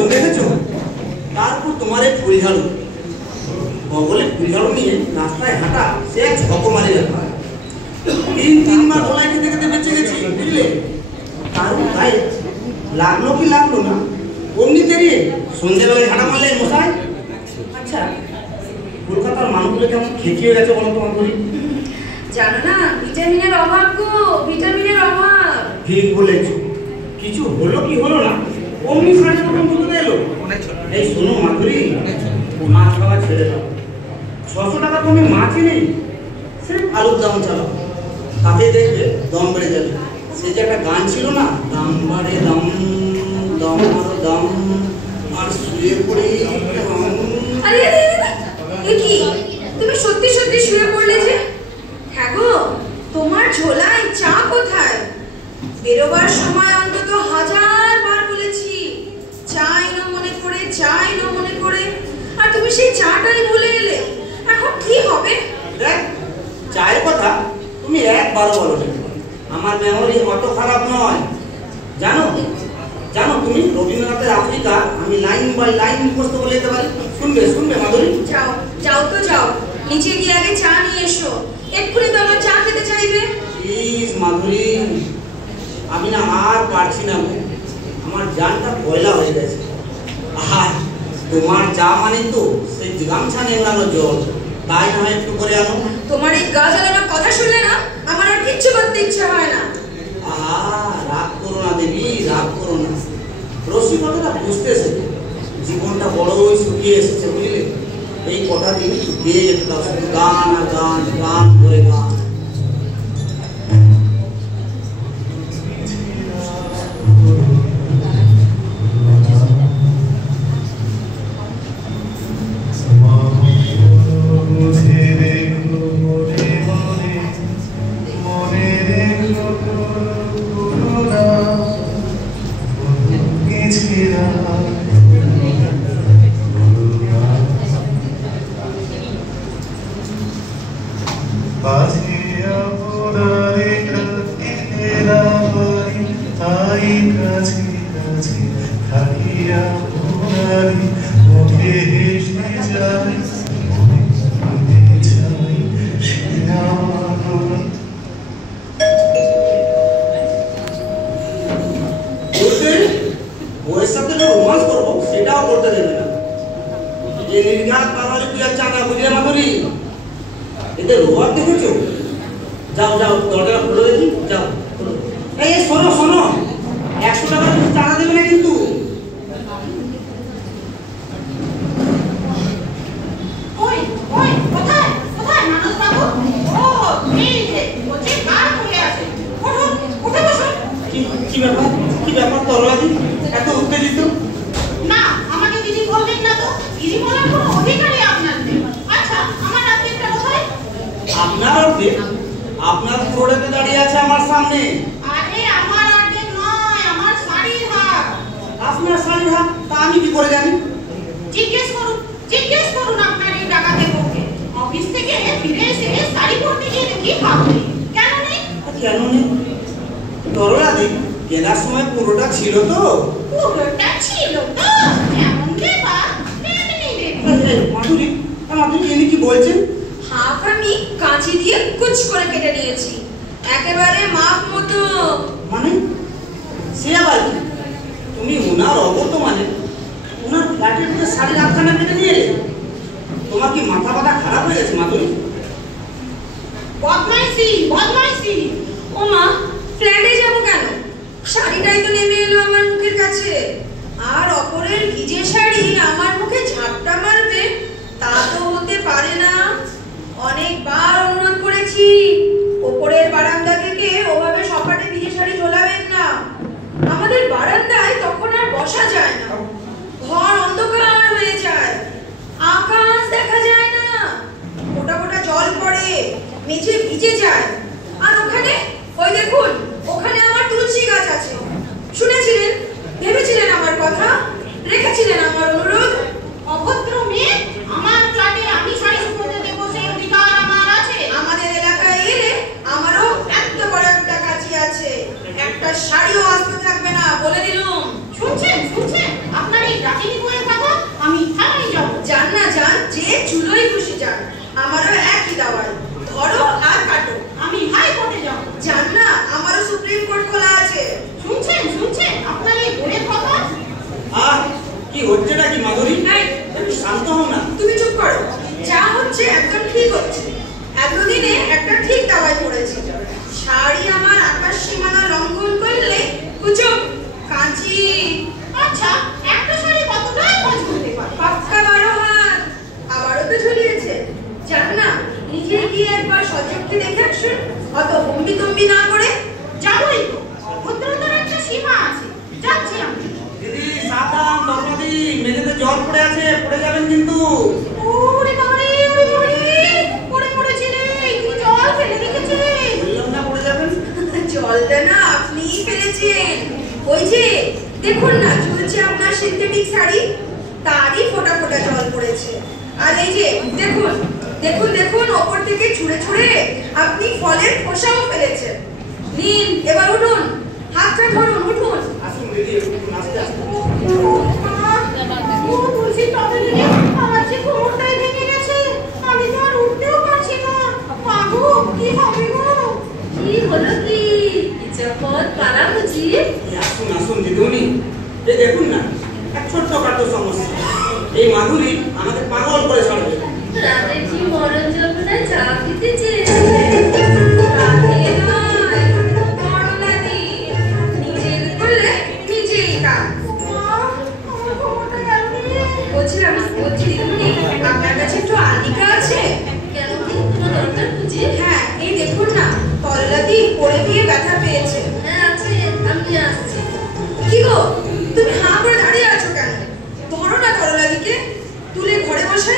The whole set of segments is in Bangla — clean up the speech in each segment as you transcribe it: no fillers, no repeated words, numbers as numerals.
ওজন দেখেছো? তারপর তোমার এই ফুল ঝাড়ু, বগলে ফুল ঝাড়ু নিয়ে রাস্তায় হাঁটা, সে এক ঝকমারি ব্যাপার। 3 মাস ওলাই খেতে খেতে বেঁচে গেছি, বুঝলে? তার গায়ে লাগলো কি লাগলো না, অমনি তেরিয়ে সন্ধ্যেবেলায় হাঁটা মারলে মশাই। আচ্ছা, কলকাতার মানুষগুলো কেমন খেকিয়ে গেছে বলো তোমার বলি? জানো না, ভিটামিনের অভাব গো, ভিটামিনের অভাব। ঠিক বলেছো, কিছু হলো কি হলো না, অমনি সাড়ে প্রথম বলতে এলো। এই শোনো মাধুরী, মাছ খাওয়া ছেড়ে দাও। 600 টাকা তুমি মাছই নেই, সে আলুর দাম চালাও, তাতে দেখবে দম বেড়ে যাবে। সে যে একটা গান ছিল না, দাম বাড়ে দাম, দাম আরো দাম, আর শুয়ে পড়ে। আরে কি তুমি সত্যি সত্যি শুয়ে পড়লে যে? হ্যাঁ গো, তোমার ঝোলায় চা কোথায়? বেরোবার সময় অন্তত 1000 বার বলেছি চাই না মনে করে, চাই না মনে করে, আর তুমি সেই চাটাই ভুলে এলে। এখন কি হবে? দেখ, চায়ের কথা তুমি একবারও বলো। আমার মেমোরি অত খারাপ নয়, জানো? জানো তুমি রবীন্দ্রনাথের আফ্রিকা আমি লাইন বাই লাইন মুখস্থ বলে দিতে পারি। শুনবে শুনবে মাধুরী? যাও যাও তো যাও, নিচে গিয়ে আগে চা নিয়ে এসো, এক্ষুনি তো আমার চা খেতে চাইবে। প্লিজ মাধুরী, আমি না আর পারছি না, আমার জানটা পয়লা হয়ে গেছে। আর তোমার চা মানে তো সেই গামছা নেংড়ানো জল, তাই না হয় একটু করে আনো। তোমার এই গা জ্বালানোর কথা শুনলে না আমার আর কিচ্ছু করতে ইচ্ছা হয় না। রাগ করো না দেবী, রাগ করো না। রসিকতাটা বুঝতেছে, জীবনটা বড়ই শুকিয়ে এসেছে, বুঝলে? এই কটা দিন গিয়ে যেতে দাও, শুধু গান আর গান, গান করে গান। যাও যাও, দরজাটা খুলে দেখি, যাও। এই শোনো শোনো, 100 টাকা চাঁদা দেবে না কিন্তু। কি ব্যাপার, কি ব্যাপার তরলাদি, এত উত্তেজিত? না, আমাকে দিদি বলবেন না তো, দিদি বলার কোনো অধিকারই আপনার নেই। আচ্ছা, আমার অর্ধেকটা কোথায়? আপনার অর্ধেক? আপনার পুরোটাতে দাঁড়িয়ে আছে আমার সামনে। আরে আমার অর্ধেক নয়, আমার শাড়ির হাত। আপনার শাড়ির হাত? তা আমি কি করে জানি? জিজ্ঞেস করুন আপনার এই ডাকাতের বউকে। অফিস থেকে ফিরে এসে শাড়ি পরতে গিয়ে দেখি হাত নেই। কেন নেই? কেন নেই? তরলাদি, কেনার সময় পুরোটা ছিল তো? পুরোটা ছিল তো? এমন ব্যাপার, তেমনি মাধুরী, মাধুরী ইনি কি বলছেন? হাফ আমি কাঁচি দিয়ে কুচ করে কেটে নিয়েছি, একেবারে মাপ মতো। মানে সে আবার কি? তুমি ওনার অবত মানে ওনার ফ্ল্যাটের মধ্যে শাড়ির আটখানা কেটে নিয়ে এলে? তোমার কি মাথা ব্যথা খারাপ হয়ে গেছে মাধুরী? বদমাইশি বদমাইশি। ও মা, ফ্ল্যাটে যাবো কেন? শাড়িটাই তো নেমে এলো আমার মুখের কাছে, আর অপরের ভিজে শাড়ি আমার মুখে ঝাপটা মারবে তা তো হতে পারে না। অনেকবার অনুরোধ করেছি, ওপরের বারান্দা থেকে ওভাবে সপাটে ভিজে শাড়ি ঝোলাবেন না। আমাদের বারান্দায় তখন আর বসা যায় না, ঘর অন্ধকার হয়ে যায়, আকাশ দেখা যায় না, গোটা গোটা জল পড়ে, মেঝে ভিজে যায়। আর ওখানে ওই দেখুন, ওখানে আমার তুলসী গাছ আছে। শুনেছিলেন, ভেবেছিলেন আমার কথা, রেখেছিলেন আমার অনুরোধ। অভদ্র মেয়ে, আমার ফ্ল্যাটে আমি শাড়ি শুকোতে দেবো সেই অধিকার আমার আছে। আমাদের এলাকায় এলে আমারও এত বড় একটা কাছি আছে, একটা শাড়িও আসতে থাকবে না বলে দিলুম। শুনছেন শুনছেন, কি হচ্ছেটা কি মাধুরী? এই, একটু শান্ত হও না। তুমি চুপ করো। যা হচ্ছে একদম ঠিক হচ্ছে। এতদিনে একটা ঠিক দাবায় পড়েছি। শাড়ি আমার আকাশ সীমানা লঙ্ঘন করলে কুচুপ কাঁচি। আচ্ছা, একটা শাড়ি কতটা খোঁজ করতে পারে? পাক্কা 12 হাত। আবারও তো ঝুলিয়েছে। যাক না, নিজে গিয়ে একবার সচক্ষে দেখে আসুন। অত হম্বি তম্বি না করে। যাবোই তো, অভদ্রতার একটা সীমা আছে। যাচ্ছি আমি। দিদি সাবধান, দরদি মেঝেতে জল পড়ে আছে, পড়ে যাবেন কিন্তু। ওরে বাবারে, ওরে বাবারে, পড়ে পড়েছে রে, কি জল ফেলে রেখেছে। বললাম না পড়ে যাবেন। জলটা না আপনিই ফেলেছেন। ওই যে দেখুন না, ঝুলছে আপনার সিনথেটিক শাড়ি, তারই ফোঁটা ফোঁটা জল পড়েছে। আর এই যে দেখুন দেখুন দেখুন, ওপর থেকে ছুঁড়ে ছুঁড়ে আপনি ফলের খোসাও ফেলেছেন। নিন, এবার উঠুন, হাতটা ধরুন, উঠুন। আসুন দিদি, একটু নাচতে আসুন। ও বলছি তবে দিদি, আমার যে কোমরটাই ভেঙে গেছে, আমি তো আর উঠতেও পারছি না। মাগো, কি হবে গো? কি হলো কি? ইচ্ছাপদ পারা বুঝি? আসুন আসুন দিদিমণি, এই দেখুন না, এক ছোট্টখাটো সমস্যা। এই মাধুরী আমাকে পাগল করে ছাড়বে। রাতে কি মরণ যন্ত্রণায় চাপ দিতেছে? রাতে নয়, করলাদি। নিজের করলে নিজেই কাজ। আমার কোমরটা গেল রে। বলছিলাম, বলছি দিদিমণি, আপনার কাছে একটু আলিকা আছে? কেন কি তোমার দরকার বুঝি? হ্যাঁ, এই দেখুন না, তল্লাদি পড়ে গিয়ে ব্যথা পেয়েছে। হ্যাঁ আছে, আমি আসছি। কি গো, তুমি হাঁ করে দাঁড়িয়ে আছো কেন? ধরো না তরলাদিকে, তুলে ঘরে বসে।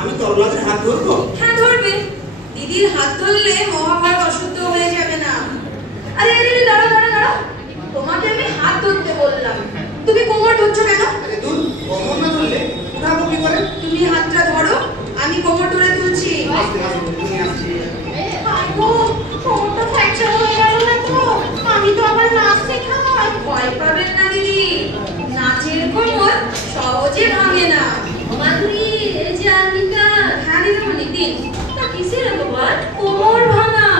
আমি তরলাদের হাত ধরবো? হ্যাঁ ধরবে। দিদির হাত ধরলে মহাভারত অশুদ্ধ হয়ে যাবে না। আরে আরে আরে, দাঁড়াও দাঁড়াও দাঁড়াও, তোমাকে আমি হাত ধরতে বললাম, তুমি কোমর ধরছো কেন? আরে দূর, কমর না ধরলে উঠাবো কি করে? তুমি হাতটা ধরো, আমি কোমর ধরে তুলছি। আসতে আসতে তুমি আসছি। মাগো, কোমরটা ফ্র্যাকচার হয়ে গেল না তো? আমি তো আবার নাচ শেখাই। ভয় পাবেন না দিদি, নাচের কোমর সহজে ভাঙে না। মাধুরী, এই যে আনিকা। হ্যাঁ দিদিমণি, দিন। তা কিসের খবর? কোমর ভাঙা।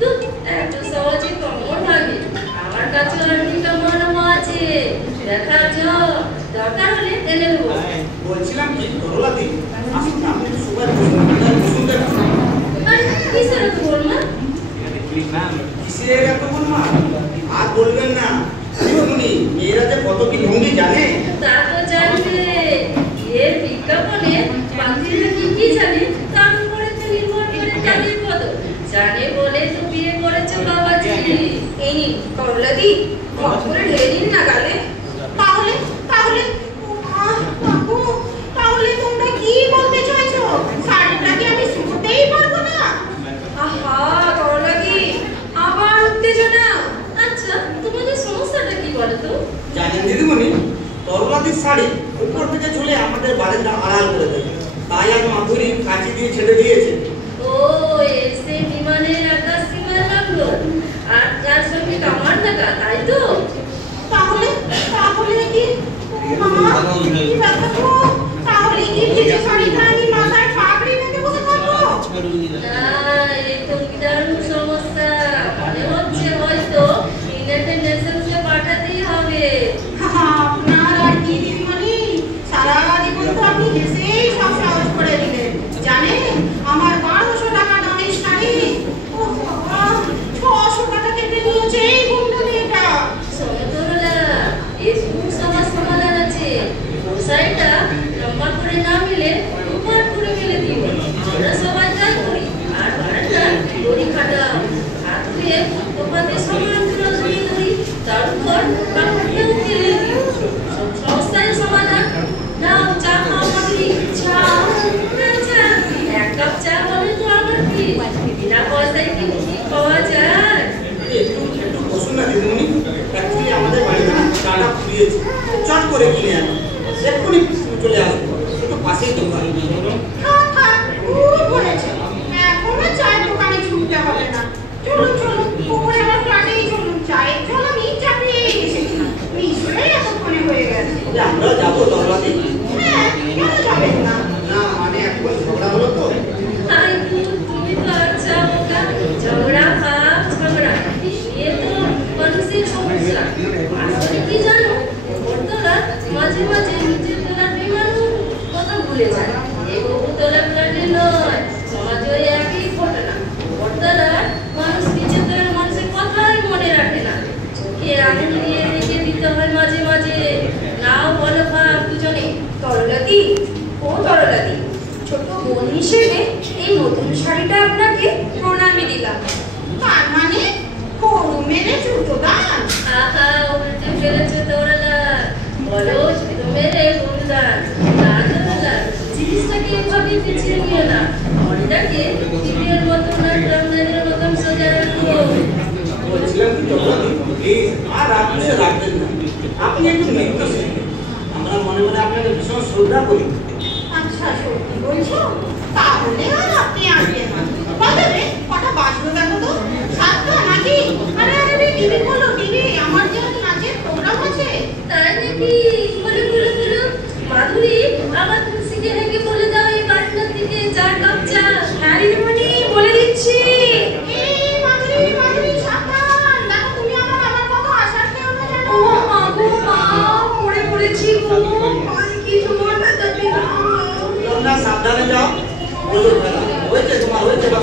ধুর, এত সহজে কোমর ভাঙে? আমার কাছে আনিকা মারামা আছে, দেখা যাও, দরকার হলে এনে দেবো। বলছিলাম কি তরলাদি, আসুন না, আপনি তো সবাই বসুন দেখুন। আরে কিসের এত বলমা? কিসের এত বলমা? আর বলবেন না দিদিমণি, মেয়েরা যে কত কি ভঙ্গি জানে। তা তো জানবে। এর বিজ্ঞাপনে পাখিরা কি কি জানে তার উপরে তো নির্ভর করে তাদের কত জানে বলে তো বিয়ে করেছে বাবাজি। এই নিন তরলাদি, ঘর করে ঢেলে নিন না গালে। তাহলে তাহলে মাগো, তাহলে তোমরা কি বলতে চাইছো? শাড়িটাকে আমি শুতেই পারবো না? আহা তরলাদি, আবার উত্তেজনা। আচ্ছা, তোমাদের সমস্যাটা কি বলো তো? জানেন দিদিমণি, তরলাদির শাড়ি উপর থেকে ঝুলে আমাদের বারান্দা আড়াল করে দেয়। তাই আর মাধুরী কাঁচি দিয়ে ছেড়ে দিয়েছে। ও এসে বিমানের আকাশ সীমা লাগলো আর যার সঙ্গে কামার থাকা, তাই তো? তাহলে তাহলে কি মামা, কি ব্যাপার গো? তাহলে কি ভিজে শাড়িটা আমি মাথায় পাগড়ি বেঁধে বসে থাকবো? না, এই তো দারুণ সমস্যা। মনে হচ্ছে হয়তো ইউনাইটেড নেশনসে পাঠাতেই হবে। আপনার আর কি দিদিমণি, সারা জীবন তো আপনি হেসেই সব সহজ করে দিলেন। জানেন, আমার 1200 টাকা দামের শাড়ি, ও বাবা, 600 টাকা কেটে নিয়েছে এই গুন্ডামিটা। সমতরলা, এই সমস্যার সমাধান আছে। শাড়িটা লম্বা করে না মিলে দুপাট করে মেলে দিও। আমরা সবাই তাই করি। আর বারান্দা দড়ি খাটাও। হাত ধুয়ে তোমাদের সমান করে ধরে ধরি, তার উপর কাপড়টাও ফেলে দিও। সব সমস্যার সমাধান। নাও, চা খাও মাধুরী। চা? না চা, 1 কাপ চা বলে তো আমার কি? বিনা পয়সায় কি ঠিক পাওয়া যায়? একটু একটু বসুন না দিদিমণি, অ্যাকচুয়ালি আমাদের বাড়িতে না চাটা ফুরিয়েছে, চট করে কিনে আনো, এক্ষুনি চলে আসবো, একটু পাশেই দোকান। থাক থাক, খুব বলেছে। এখনো চায়ের দোকানে ছুটতে হবে না। চলুন চলুন, উপরে আমার ফ্ল্যাটেই চলুন। চায়ের জল আমি চাপিয়েই এসেছি, নিশ্চয়ই এতক্ষণে হয়ে গেছে। আমরা যাবো তরলাদি। হ্যাঁ, কেন যাবেন না? না মানে একবার ঝগড়া হলো তো। আই তুমি তো আচ্ছা বোকা। ঝগড়া ভাব ঝগড়া নিয়ে তো মানুষের সমস্যা। আসলে কি জানো, বর্তমান মাঝে মাঝে মাঝে নিচে তোলার বিমানও কথা ভুলে যায়। এই বহুতলা ফ্ল্যাটে নয়, সমাজে ওই একই ঘটনা। বড়তলার মানুষ নিচে তলার মানুষের কথাই মনে রাখে না। চোখে আঙুল দিয়ে রেখে দিতে হয় মাঝে মাঝে। নাও বলো ভাব দুজনে। তরলাদি, ও তরলাদি, ছোট বোন হিসেবে এই নতুন শাড়িটা আপনাকে প্রণামী দিলাম। তার মানে গরু মেরে জুতো দান। আহা, উল্টে ফেলেছে তোরলা। বলো জুতো মেরে গরু দান। না তোরলা, জিনিসটাকে এভাবে পিছিয়ে নিও না। মনটাকে টিভির মতন আর ট্রামলাইনের মতন সোজা রাখো। বলছিলাম কি তরলাদি, প্লিজ আর আপনি রাখবেন না। আপনি একটু নৃত্য শিখবেন। আমরা মনে মনে আপনাকে ভীষণ শ্রদ্ধা করি। আচ্ছা, সত্যি বলছো? তাহলে আর আপনি আসবেন না। বাজারে কটা বাজলো দেখো তো? 7টা নাকি? আরে আরে রে, টিভি খোলো, টিভি। আমার যে আজ নাচের প্রোগ্রাম আছে। তাই নাকি? বলো বলো বলো। মাধুরী, আমার তুলসীকে হেঁকে বলে দাও এই বাটনার দিকে 4 কাপ চা। হ্যাঁ দিদিমণি, বলে দিচ্ছি। এই মাধুরী, মাধুরী, সাবধান। দেখো তুমি আমার কত আশার কেউ না জানো। ও মা গো মা, পড়ে পড়েছি গো। আজ কি সময়টা যাবে না। তোমরা সাবধানে যাও। ওই যে তোমার হয়েছে বা